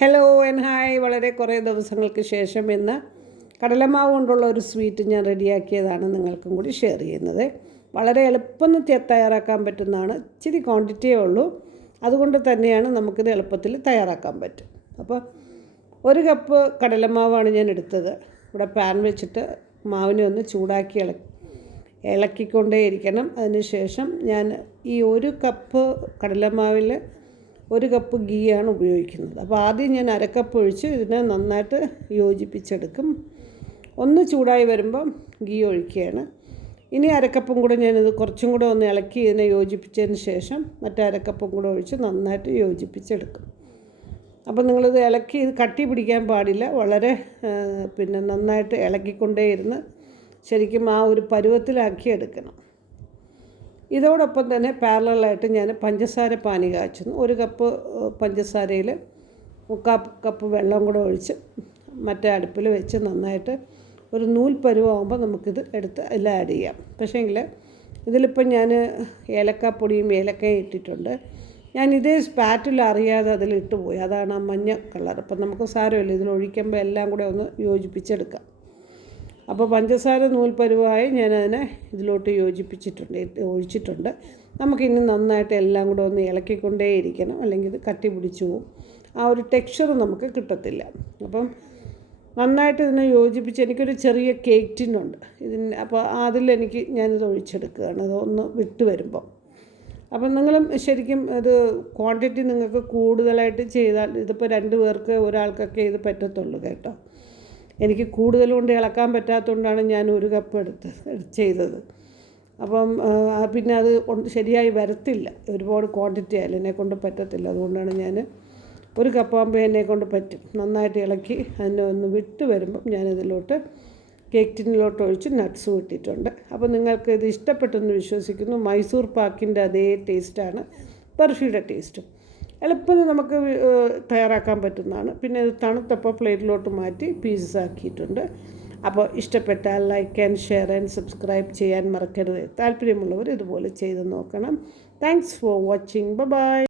Hello and hi. വളരെ കുറേ ദിവസങ്ങൾക്ക് ശേഷം ഇന്ന് കടലമാവ് കൊണ്ടുള്ള ഒരു സ്വീറ്റ് ഞാൻ റെഡിയാക്കിയതാണ് നിങ്ങൾക്കും കൂടി ഷെയർ ചെയ്യുന്നത്. വളരെ എളുപ്പം തയ്യാറാക്കാൻ പറ്റുന്നതാണ്. ഇച്ചിരി ക്വാണ്ടിറ്റിയേ ഉള്ളൂ, അതുകൊണ്ട് തന്നെയാണ് നമുക്കിത് എളുപ്പത്തിൽ തയ്യാറാക്കാൻ പറ്റും. അപ്പോൾ 1 കപ്പ് കടലമാവാണ് ഞാൻ എടുത്തത്. ഇവിടെ പാൻ വെച്ചിട്ട് മാവിനെ ഒന്ന് ചൂടാക്കി ഇളക്കിക്കൊണ്ടേയിരിക്കണം. അതിനുശേഷം ഞാൻ ഈ 1 കപ്പ് കടലമാവിൽ 1 കപ്പ് ഗീയാണ് ഉപയോഗിക്കുന്നത്. അപ്പോൾ ആദ്യം ഞാൻ 1/2 കപ്പ് ഒഴിച്ച് ഇതിനെ നന്നായിട്ട് യോജിപ്പിച്ചെടുക്കും. ഒന്ന് ചൂടായി വരുമ്പം ഗീ ഒഴിക്കുകയാണ്. ഇനി 1/2 കപ്പും കൂടെ ഞാനിത് കുറച്ചും കൂടെ ഒന്ന് ഇളക്കി ഇതിനെ യോജിപ്പിച്ചതിന് ശേഷം മറ്റേ 1/2 കപ്പും കൂടെ ഒഴിച്ച് നന്നായിട്ട് യോജിപ്പിച്ചെടുക്കും. അപ്പോൾ നിങ്ങളിത് ഇളക്കി ഇത് കട്ടി പിടിക്കാൻ പാടില്ല. വളരെ നന്നായിട്ട് ഇളക്കിക്കൊണ്ടേയിരുന്ന് ശരിക്കും ആ ഒരു പരുവത്തിലാക്കി എടുക്കണം. ഇതോടൊപ്പം തന്നെ പാരലായിട്ട് ഞാൻ പഞ്ചസാര പാനി കാച്ചുന്നു. 1 കപ്പ് പഞ്ചസാരയിൽ 3/4 കപ്പ് വെള്ളം കൂടെ ഒഴിച്ച് മറ്റേ അടുപ്പിൽ വെച്ച് നന്നായിട്ട് ഒരു നൂൽ പരുവാകുമ്പോൾ നമുക്കിത് എടുത്ത് എല്ലാം ആഡ് ചെയ്യാം. പക്ഷേങ്കിൽ ഇതിലിപ്പം ഞാൻ ഏലക്കാപ്പൊടിയും ഏലക്കയും ഇട്ടിട്ടുണ്ട്. ഞാൻ ഇതേ സ്പാറ്റിൽ അറിയാതെ അതിലിട്ട് പോയി, അതാണ് ആ മഞ്ഞ കളർ. അപ്പം നമുക്ക് സാരമില്ല, ഇതിലൊഴിക്കുമ്പോൾ എല്ലാം കൂടെ ഒന്ന് യോജിപ്പിച്ചെടുക്കാം. അപ്പോൾ പഞ്ചസാര നൂൽ പരുവായി ഞാനതിനെ ഇതിലോട്ട് ഒഴിച്ചിട്ടുണ്ട്. നമുക്കിനി നന്നായിട്ട് എല്ലാം കൂടെ ഒന്ന് ഇളക്കിക്കൊണ്ടേയിരിക്കണം, അല്ലെങ്കിൽ ഇത് കട്ടി പിടിച്ചു പോവും. ആ ഒരു ടെക്സ്ചർ നമുക്ക് കിട്ടത്തില്ല. അപ്പം നന്നായിട്ട് ഇതിനെ യോജിപ്പിച്ച് എനിക്കൊരു ചെറിയ കേക്ക് ടിന്നുണ്ട് അപ്പോൾ ഞാനിത് ഒഴിച്ചെടുക്കുകയാണ്. അതൊന്ന് വിട്ട് വരുമ്പം അപ്പം നിങ്ങളും ശരിക്കും ഇത് ക്വാണ്ടിറ്റി നിങ്ങൾക്ക് കൂടുതലായിട്ട് ചെയ്താൽ, ഇതിപ്പോൾ 2 പേർക്ക് ഒരാൾക്കൊക്കെ ഇത് പറ്റത്തുള്ളൂ കേട്ടോ. എനിക്ക് കൂടുതൽ കൊണ്ട് ഇളക്കാൻ പറ്റാത്തതുകൊണ്ടാണ് ഞാൻ 1 കപ്പ് ചെയ്തത്. അപ്പം പിന്നെ അത് ശരിയായി വരത്തില്ല, ഒരുപാട് ക്വാണ്ടിറ്റി ആയാലും എന്നെക്കൊണ്ട് പറ്റത്തില്ല. അതുകൊണ്ടാണ് ഞാൻ 1 കപ്പാകുമ്പോൾ എന്നെക്കൊണ്ട് പറ്റും. നന്നായിട്ട് ഇളക്കി അതിനെ ഒന്ന് വിട്ട് വരുമ്പം ഞാനിതിലോട്ട് കേക്ക് ടിന്നിലോട്ട് ഒഴിച്ച് നട്ട്സും ഇട്ടിട്ടുണ്ട്. അപ്പോൾ നിങ്ങൾക്ക് ഇത് ഇഷ്ടപ്പെട്ടെന്ന് വിശ്വസിക്കുന്നു. മൈസൂർ പാക്കിൻ്റെ അതേ ടേസ്റ്റാണ്, ബർഫിയുടെ ടേസ്റ്റും. എളുപ്പത്തിൽ നമുക്ക് തയ്യാറാക്കാൻ പറ്റുന്നതാണ്. പിന്നെ ഇത് തണുത്തപ്പോൾ പ്ലേറ്റിലോട്ട് മാറ്റി പീസസ് ആക്കിയിട്ടുണ്ട്. അപ്പോൾ ഇഷ്ടപ്പെട്ടാൽ like and share and subscribe ചെയ്യാൻ മറക്കരുത്. താല്പര്യമുള്ളവർ ഇതുപോലെ ചെയ്ത് നോക്കണം. Thanks for watching. ബൈ.